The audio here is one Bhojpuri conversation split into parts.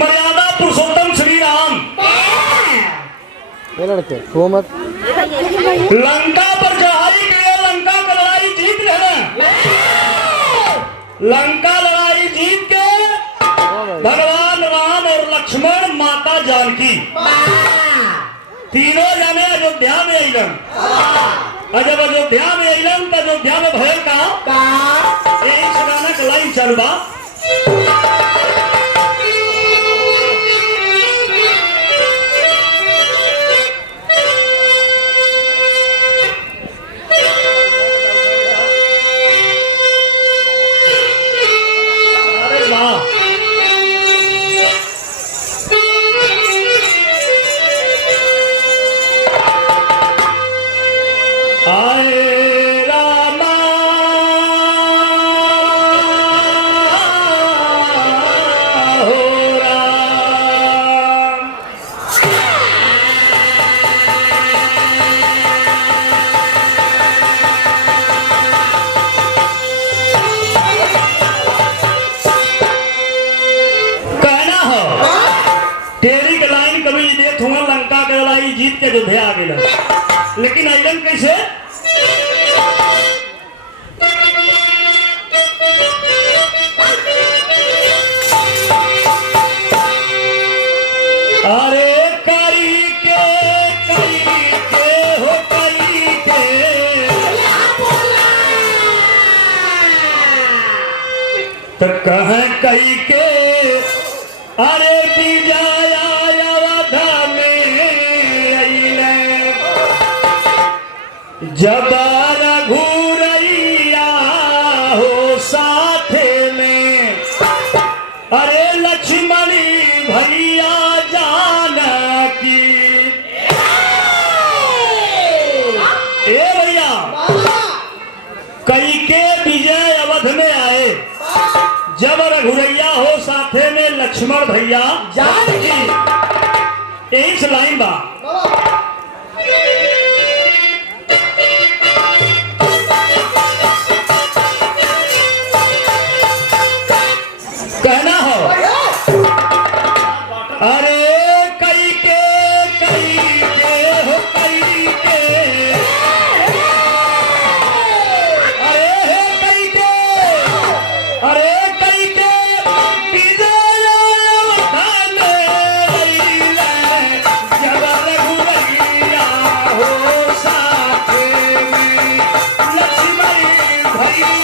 मर्यादा पुरुषोत्तम श्री राम लड़के वो मत लंका पर चढ़ाई के लंका का लड़ाई जीत लेना। लंका लड़ाई जीत के भगवान राम और लक्ष्मण माता जानकी तीनों जाने अयोध्या में आइलन। और जब अयोध्या में आइलन तो अयोध्या में भयल का यही सगाना का लाइन चालू बा। जीत के अयोध्या आ गए, लेकिन आइलन कैसे? अरे कई के हो कई के तो कहें कई के अरे विजया जब रघुरैया हो साथे में अरे लक्ष्मणी भैया जानकी ए भैया कई के विजय अवध में आए जब रघुरैया हो साथे में लक्ष्मण भैया जानकी। यही से लाइन बा। कहना हो अरे कई के हो कई के अरे कई के अरे कई के विजय अवध में जब रघुरैया हो साथे में लक्ष्मण भैया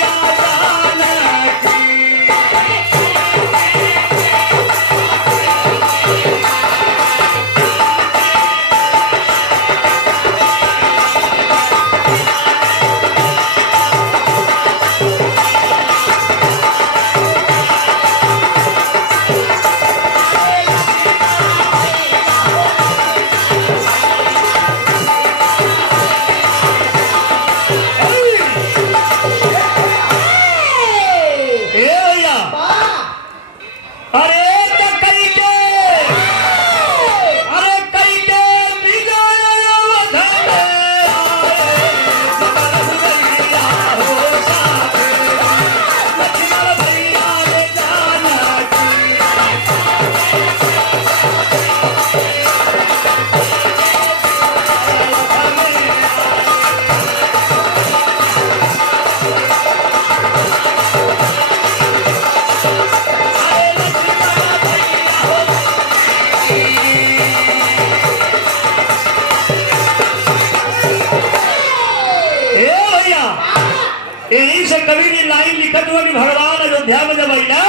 यही से कवि ने लाइन लिखत हुआ कि भगवान अयोध्या में जब आइला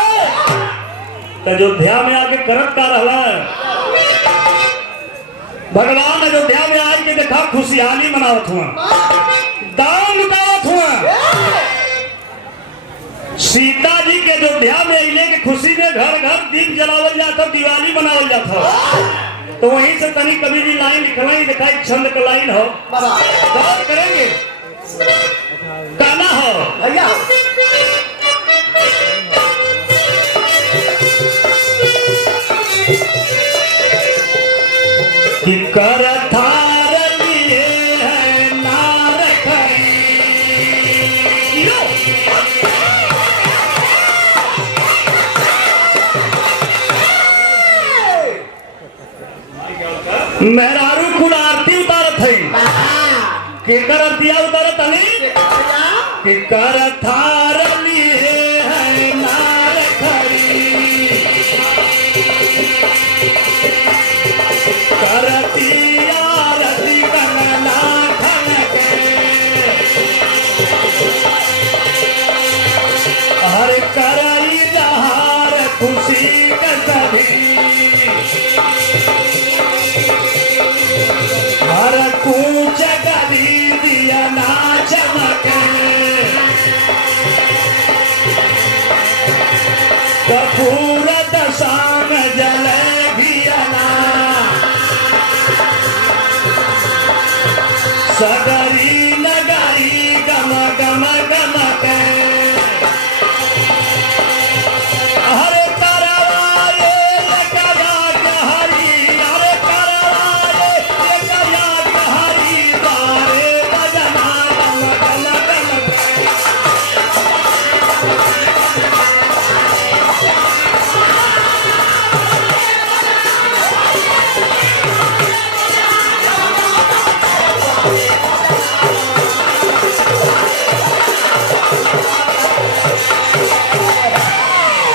तो अयोध्या में आके करत का रहला। भगवान अयोध्या में आज के देखा खुशहाली मनावत हुआ, दान लुटावत हुआ। सीता जी के अयोध्या में अइले के खुशी में घर घर दीप जलावल जाता, दिवाली मनावल जाता। तो वहीं से तनी कवि जी लाइन लिखलाई देखा छंद का लाइन हो बात करेंगे कहना हो भैया कि कर थार लिए है नार खरी मेहरारू कुल आरती उतारत है केकर आरतिया उतारत हनी केकर थार लिए है नार खड़ी करती आरती कंगना खनके हर करई जहार खुशी का सभी हर कूच करी दिया ना चमके कपूर दशान जल भियना सगरी नगरी गम गम गम के हरे करवाए कया कहरी हरे करवाए कया कहरी बारे बजना गम गम गम के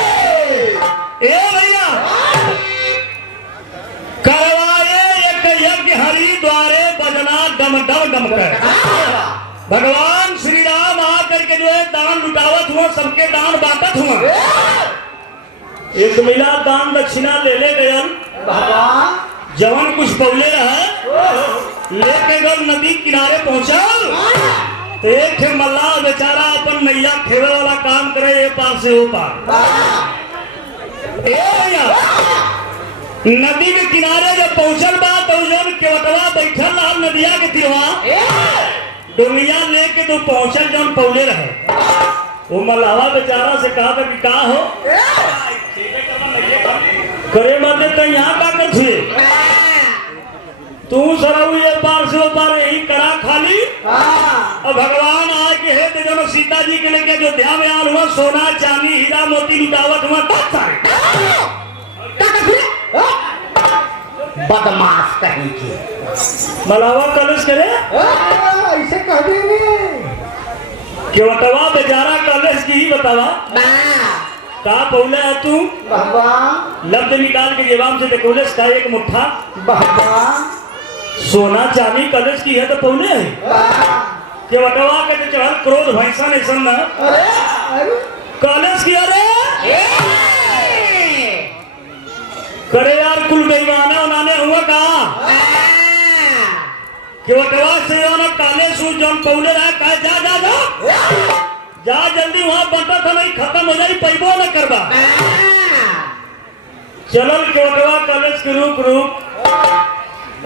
ए भैया करवाए एक यज्ञ हरि द्वारे बजना डम डम डम कर भगवान श्री राम आकर के जो है दान लुटावत हुआ सबके दान बांटत हुआ एक मिला दान दक्षिणा ले गयन जवन कुछ पौले है लेके गल नदी किनारे पहुंचल तो एक मल्लाह बेचारा अपन नैया खेवे वाला काम करे ये पार से वो पार नदी के किनारे जब पहुंचल बा तो जन केवटवा बैठल रहा नदिया के तिरवा दुनिया लेके तो पहुंचल जन पौले रहे वो मल्लावा बेचारा से कहा था कि का हो करे मत तो यहाँ का कर छे तू सरऊ ये पार से वो पार यही करा खाली और भगवान आए के हे जब सीता जी के लेके जो ध्यान में आल हुआ सोना चांदी हीरा मोती लुटावत हुआ तब सारे बदमाश कहीं की मलावा कलश करे ऐसे कह देंगे कि बतावा बेचारा कलश की ही बतावा का पौले है तू बाबा लब्ध निकाल के जेबाम से देखोलेस का एक मुट्ठा बाबा सोना चांदी कलश की है तो पौले है कि बतावा के तो चढ़ल क्रोध भैंसा ने सन अरे कलश की अरे करे यार कुल बेईमाना उन्होंने हुआ कहा कि बतावा से ना काले सूर जौन पौले रहा कहा जा जा जा जा जल्दी वहां बंटा था नहीं खत्म हो जाए पैबो न करबा चलल केवटवा कॉलेज के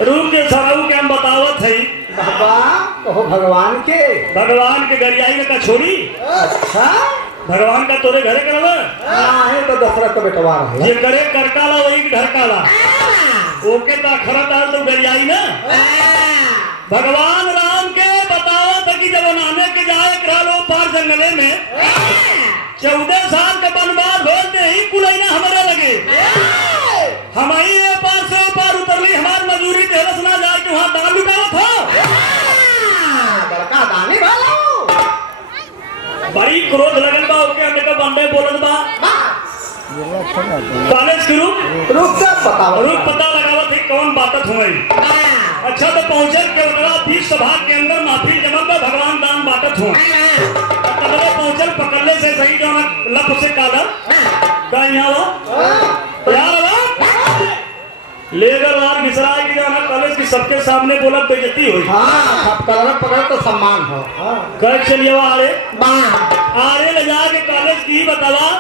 रूप के सराऊ के हम बतावत है बाबा कहो भगवान के गरियाई में का छोड़ी अच्छा भगवान का तोरे घरे करवा है तो दशरथ का बेटवा है जे करे करकाला वही ढरकाला ओके तो खरा डाल तो गरियाई ना भगवान राम के बतावा था कि जब नाने के जाए लो पार जंगले में 14 साल के बनवास होते ही कुलैना हमारे लगे हम ही पार से पार उतरली हमारी मजूरी देहरस ना जाए कि वहां दान लुटावत हो बड़का दानी वाला बड़ी क्रोध लगन बा ओके हमने का बंदे बोलत बा कॉलेज के रुक पता लगावत है कौन बातत हुई अच्छा तो पहुंचे केवटवा 20 सभा के अंदर माफी जमल में भगवान दान बाटत हुआ तगड़े पहुंचल पकड़ले से सही जो लप से काला का यहाँ लेकर वार घिसराए की जाना कॉलेज की सबके सामने बोला बेइज्जती हुई पकड़ तो सम्मान हो कह चलिए आरे ले जाके कॉलेज की बतावा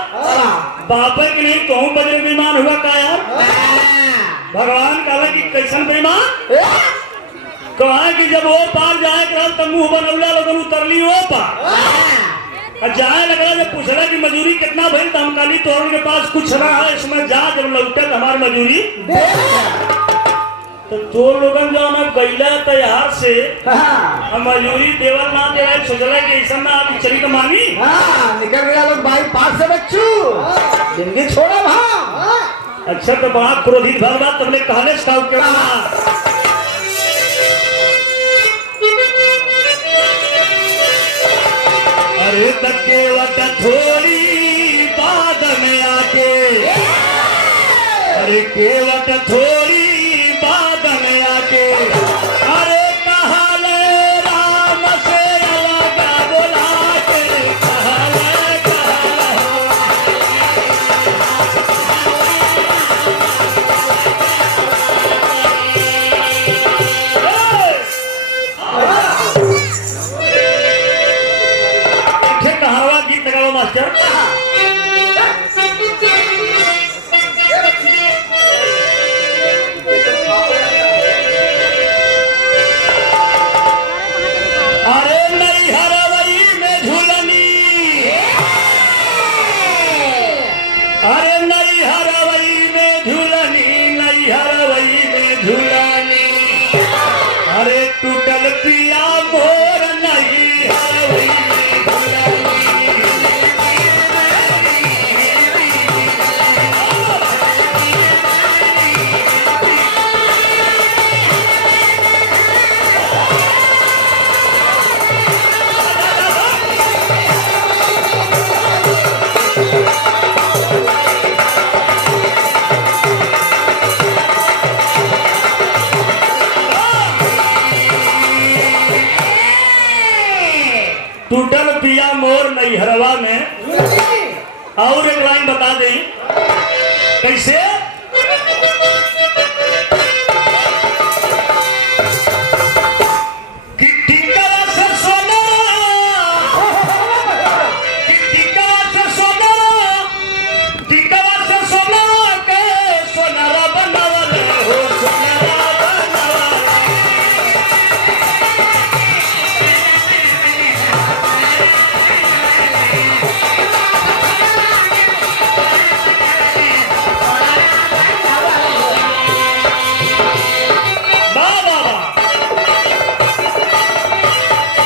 बापे की नहीं कहूँ बजरे बेईमान हुआ का यार भगवान कहा कि कैसन बेईमान कहा कि जब वो पार जाए तो मुंह बनौला लोगन उतरली वो पार जाए लगा जब पूछला कि मजूरी कितना भइल तो हम कहली तोहर के पास कुछ ना है इसमें जा जब लौटल हमारी मजूरी तो तो लोगन जो ना गैला तैयार से मजूरी देवल ना दे सोचला कि ऐसा ना आप चली तो मांगी निकल गया लोग भाई पास से बच्चू जिंदगी छोड़ा वहां अच्छा तो बड़ा क्रोधित भर बात तुमने कहले साहब क्या अरे तके वट थोड़ी बाद में आके अरे केवट थोड़ी बाद में आके अरे कहले राम से अलग बोला के कहले कहावा गीत लगाओ मास्टर अरे नई हरवई में झूलनी अरे नई हरवई में झूलनी नई हरवई में झूलनी अरे टूटल पिया मोर नई हरवई में झूलनी टूटल पिया मोर नैहरवा में और एक लाइन बता दें कैसे कि टिकरा से सोना कि टिकरा से सोना टिकरा से सोना के सोनारा बनावल हो सोनारा बनावल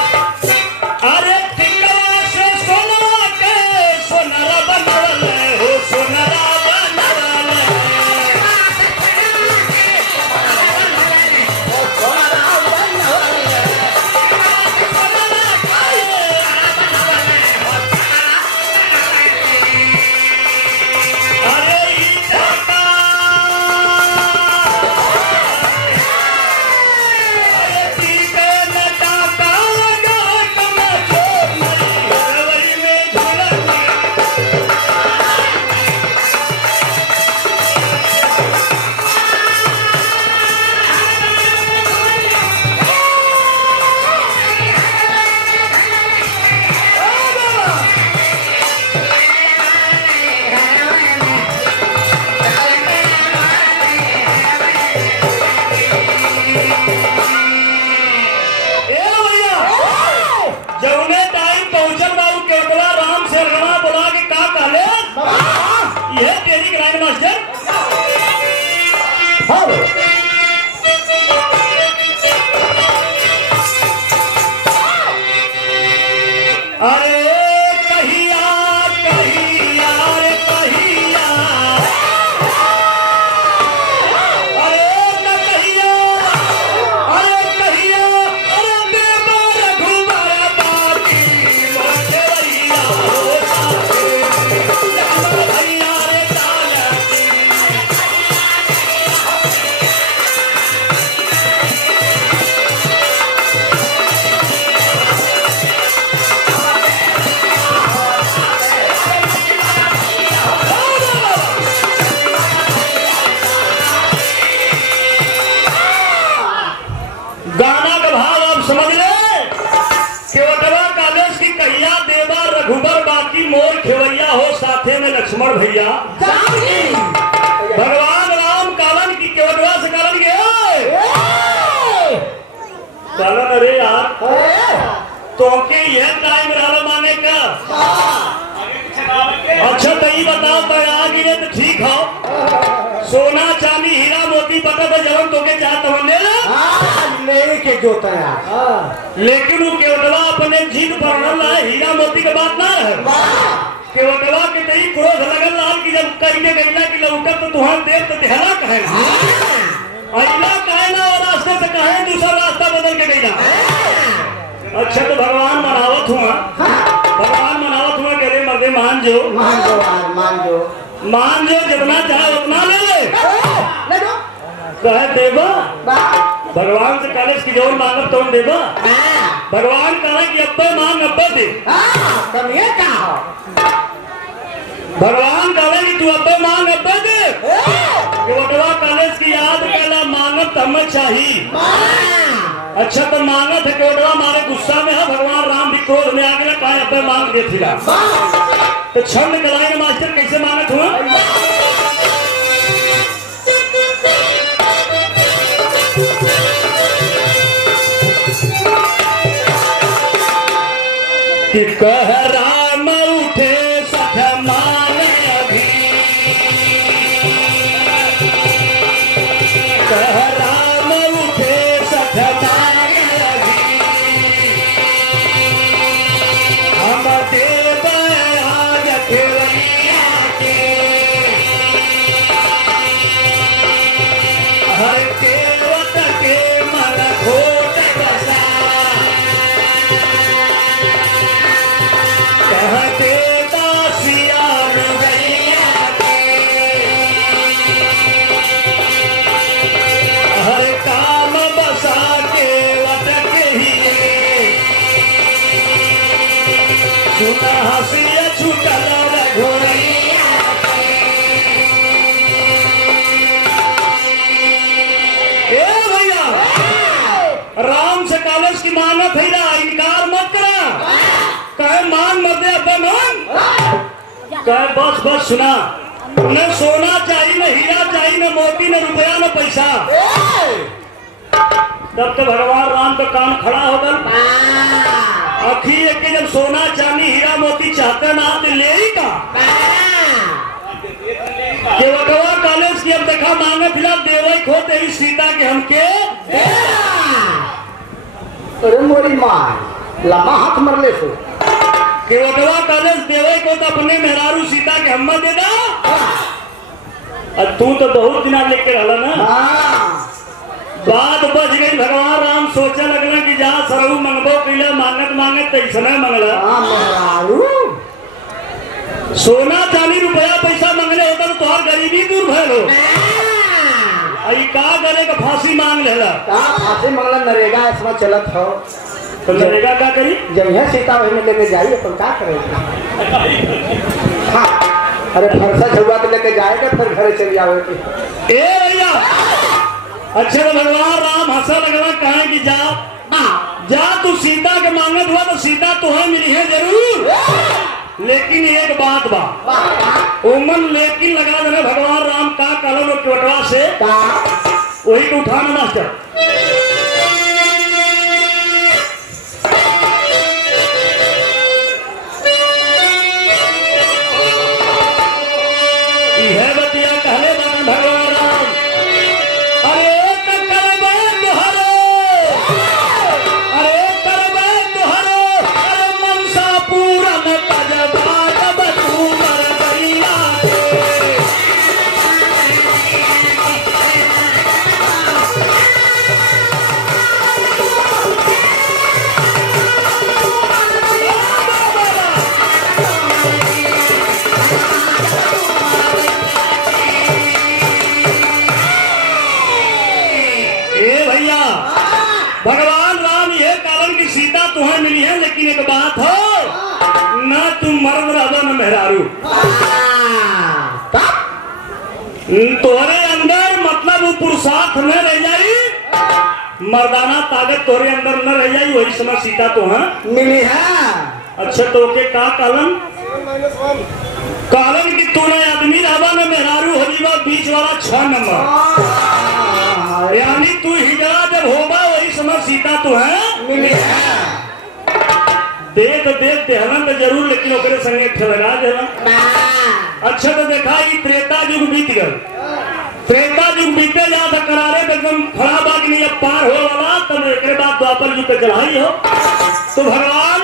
अरे टिकरा से सोना के सोनारा बनावल हो सोनारा बनावल अरे ई जाता अरे टीके न टाका डाक में छोड़ नई हरवई में झूलनी ए भैया जौने टाइम पहुंचल बाबू केवटवा राम से रगड़ा बोला के का कहले ये तेरी लाइन मास्टर अरे कहिया कहिया रे कहिया अरे न कहिया अरे कहिया अरे बेबा रघुबर बाकी मोटे भैया हो साथे भैया रे तालती गाना का भाव आप समझ ले केवटवा कॉलेज की कहिया देवा रघुबर बाकी मोर खेवैया हो साथे में लक्ष्मण भैया भगवान राम कालन की केवटवा से कालन के कालन अरे यार तो के यह टाइम रहा माने का अच्छा तो ये बताओ तो आ गिरे तो ठीक हो सोना चांदी हीरा मोती पता तो जवन तोके चाहत हमने मेरे के जोतया लेकिन वो केवटवा अपने जीत पर न हीरा मोती के बात ना है केवटवा के तई क्रोध लगल लाल की जब कहीं गईला की लौकत तो तुम्हारे देव तो देहला कहे ना अइला कहे ना और रास्ते से कहे दूसरा रास्ता बदल के गई ना। अच्छा तो भगवान मनावत हुआ कह रहे मर्दे मान जो जितना चाहे उतना ले ले कहे देवा भगवान से कॉलेज की जोर मांगब तो देवा भगवान कहे कि अब्बे मांग अब्बे दे भगवान कहे कि तू अब्बे मांग अब्बे दे वटवा कॉलेज की याद कहला मांगब तो हमें चाहिए। अच्छा तो मांगत है केवटवा मारे गुस्सा में है भगवान राम भी क्रोध में आ गया कहा अब्बे मांग दे थिला तो छंद गलाए मास्टर कैसे मांगत हुआ कि कह राम उठे सख माने अभी कह राम उठे सख माने अभी हम देव आज खेवैया के हर केवट के मन खोट बसा कहते दासियान गैया के हर काम बसा के वटक ही सुना हसिया छुटल रघुरैया ए भैया राम से कॉलेज की मानत है ना इनकार मत करा कहे मान मर्दे अब्बे मान कहे बस सुना न सोना चाहिए न हीरा चाहिए न मोती न रुपया न पैसा तब तो भगवान राम का काम खड़ा हो गल आखिर के जब सोना चांदी हीरा मोती चाहते ना तो ले ही का केवटवा कॉलेज की अब देखा मांगे फिलहाल देवे खो तेरी सीता के हमके अरे मोरी माँ लम्बा हाथ मरले से केवटवा कॉलेज देवे को तो अपने मेहरारू सीता के हम दे दा और तू तो बहुत दिन लेके रहा ना बात बच गई भगवान राम सोचे लगना कि जहाँ सरहू मंगबो कैला मांगत मांगे तैसने मंगला सोना चांदी रुपया पैसा मंगले होता तो तुहार गरीबी दूर भैलो आई का करे का फांसी मांग लेला फांसी मंगला नरेगा इसमें चलत हो तो नरेगा क्या करी जब यह सीता बहन में लेके जाइए अपन क्या करेगा हाँ अरे फरसा छुआ तो लेके जाएगा फिर घरे चल जाओगे ए भैया अच्छा तो भगवान राम हंसा लगवा कहे कि जा तू सीता के मांगत हुआ तो सीता तुम्हें मिली है जरूर लेकिन एक बात बा ओमन लेकिन लगा देना भगवान राम का कलम और केवटवा से वही को उठाना मास्टर है बतिया कहले बान भगवान राम अरे करबे तुहरो अरे मनसा पूरन तजबा जब तू मर गईया भगवान राम ये कारण की सीता तुम्हें मिली है लेकिन एक बात हो ना तुम मर्द रहो न मेहरारू तोरे अंदर मतलब वो पुरुषार्थ न रह जाई मर्दाना ताकत तोरे अंदर न रह जाई वही समय सीता तुम्हें मिली है अच्छा तो के का कालन कालन की तूने आदमी रहा न मेहरारू हो जीवा बीच वाला 6 नंबर यानी तू हिजड़ा जब होगा वही समय सीता तो है मिली है देख देहलन तो जरूर लेकिन ओकरे संगे ठलगा देना अच्छा तो देखा ये त्रेता युग बीत गया त्रेता युग बीते जा था करारे तो एकदम खड़ा बात नहीं अब पार हो वाला तब एक बाद द्वापर युग पे चढ़ाई हो तो भगवान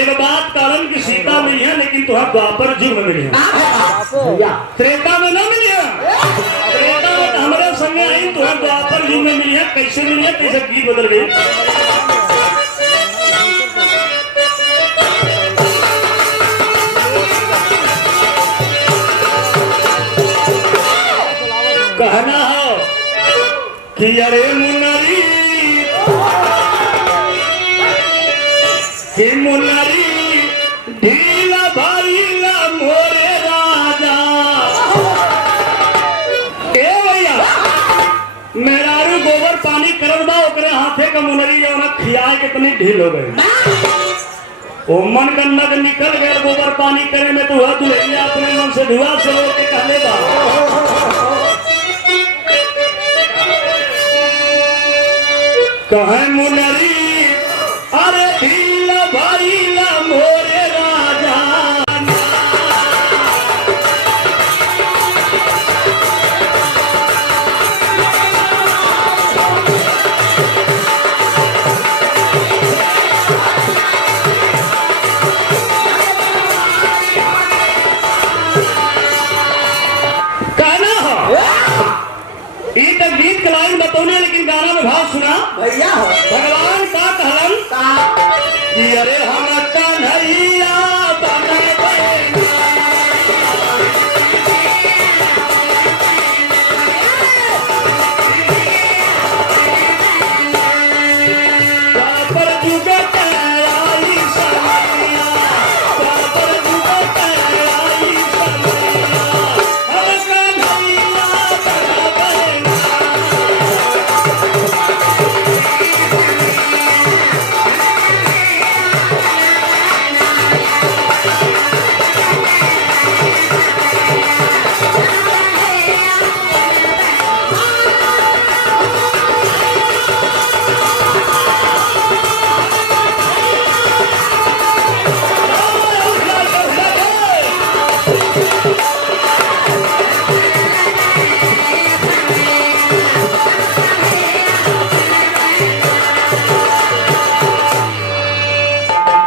एक बात कारण की सीता मिली है लेकिन तुम्हारा द्वापर युग में मिली है त्रेता में न मिली है जैसे मिले तैसे गीत बदल गई। कहना हो कि अरे मुनरी कि मुनरी ढीला भाईला मोरे राजा। ए भैया मेरारू गोबर पानी करल बा ओकरे हाथे का मुनरी जौन खियाए के तनी ढील हो गई। ओ मन गन्ना के निकल गए गोबर पानी करे में तो वह दुल्हनिया अपने मन से धुआ से हो के कहले बा कहे मुनरी अरे ढीला भाईला मोरे राजा। कहना हो ये तो गीत लाइन बतौने लेकिन गाना में भाव सुना भैया हो भगवान का कहलन कि अरे हम कन्हैया बनल बैना। पर जुगत आई समैया पर जुगत आई समैया हम कन्हैया बनल बैना।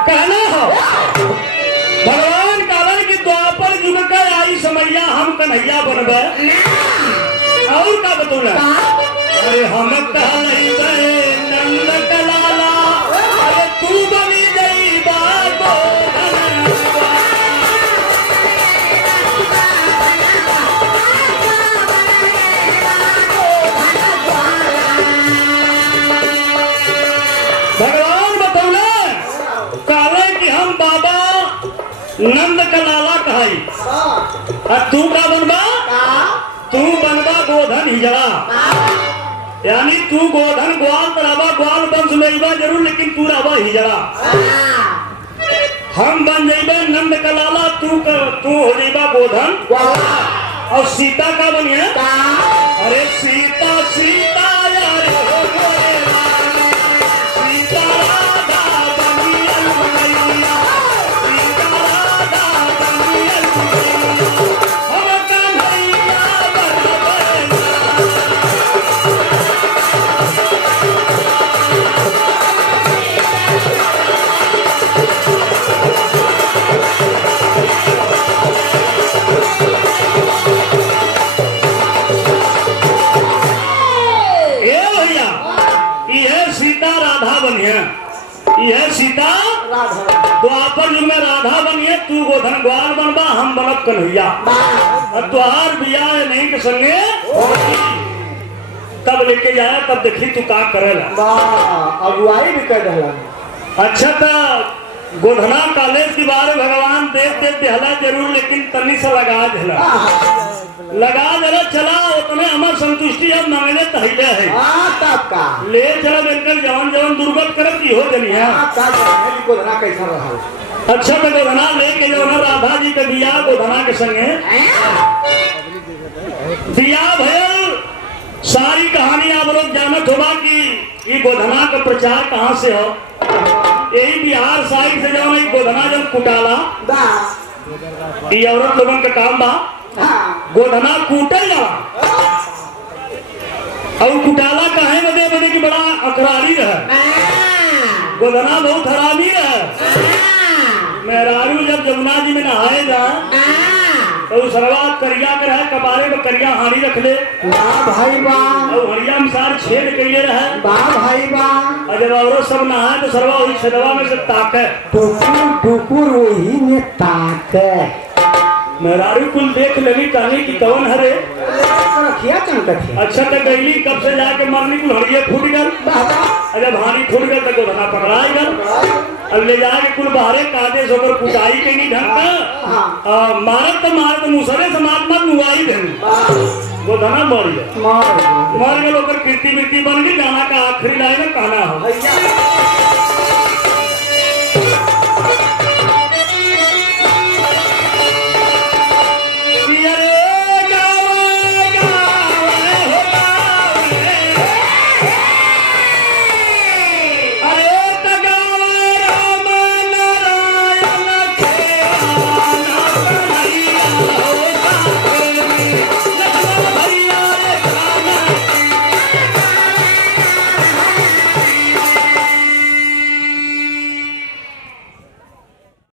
कहना हो भगवान कालन की द्वापर युग का आई समैया हम कन्हैया बनबे और का बतौला अरे हम कहलैबे नंद कलाला अरे तू बनी जइबा गोधनवा। भगवान बतौला काले कि हम बाबा नंद का लाला कहाई और तू का बनबा तू बनबा गोधन हिजड़ा यानी तू गोधन ग्वाल तराबा ग्वाल वंश लईबा जरूर लेकिन तू रहबा हिजड़ा। हम बन जइबे नंद का लाला तू हो जइबा गोधन और सीता का बनिए अरे सीता सीता यार हो गोरे रानी, सीता राधा बनियल मैया, सीता राधा बनियल मैया, हम कन्हैया बनबे ना। यह सीता राधा बनिए यह सीता द्वापर युग में राधा बनिए तू गोधन ग्वाल बनबा हम बनब कन्हैया और तुहार बियाह नहीं के संगे तब लेके जाए तब देखी तू का करेला अगुवाई भी कर रहा। अच्छा तो गोधना कॉलेज की बार भगवान देख देख देहला जरूर लेकिन तनी से लगा देला चला उतने हमार संतुष्टि अब मांगने तहिले है तब का ले चला देकर जवान जवान दुर्गत करत की हो जनी है। गोधना कैसा रहा। अच्छा तो गोधना लेके जो ना राधा जी के बियाह गोधना के संगे बियाह भयल सारी कहानी आप लोग जानत होगा कि ये गोधना का प्रचार कहाँ से हो। यही बिहार साइड से जो है गोधना जब कुटाला ये औरत लोगों का काम बा गोधना कूटल जाला और कुटाला कहे बदे बदे की बड़ा अकरारी रहे गोधना बहुत हरामी रहे। मेहरारू जब जमुना जी में नहाए जा तो उ सरवा करिया के रहे कपारे में करिया हाड़ी रख ले वाह भाई वाह, और हड़िया में सार छेद कैले रहे वाह भाई वाह। और जब औरत सब नहाए तो सरवा वही छेदवा में से ताके टुकुर टुकुर वही में ताक मेहरारू कुल देख लेनी कहनी कि कौन हरे रखिया चमकत है। अच्छा तो गईली कब से जाके मरनी कुल हड़िया फूट गल और जब हाड़ी फूट गल तो गोधना पकड़ाई गल अब ले जाके कुल बाहरे काटे सोकर कुटाई के नहीं ढंग का मारत मुसरे समाज मत मुआई देनी गोधना मर गया मर गए ओकर कीर्ति वृत्ति बन गई गाना का आखिरी लाइन कहना हो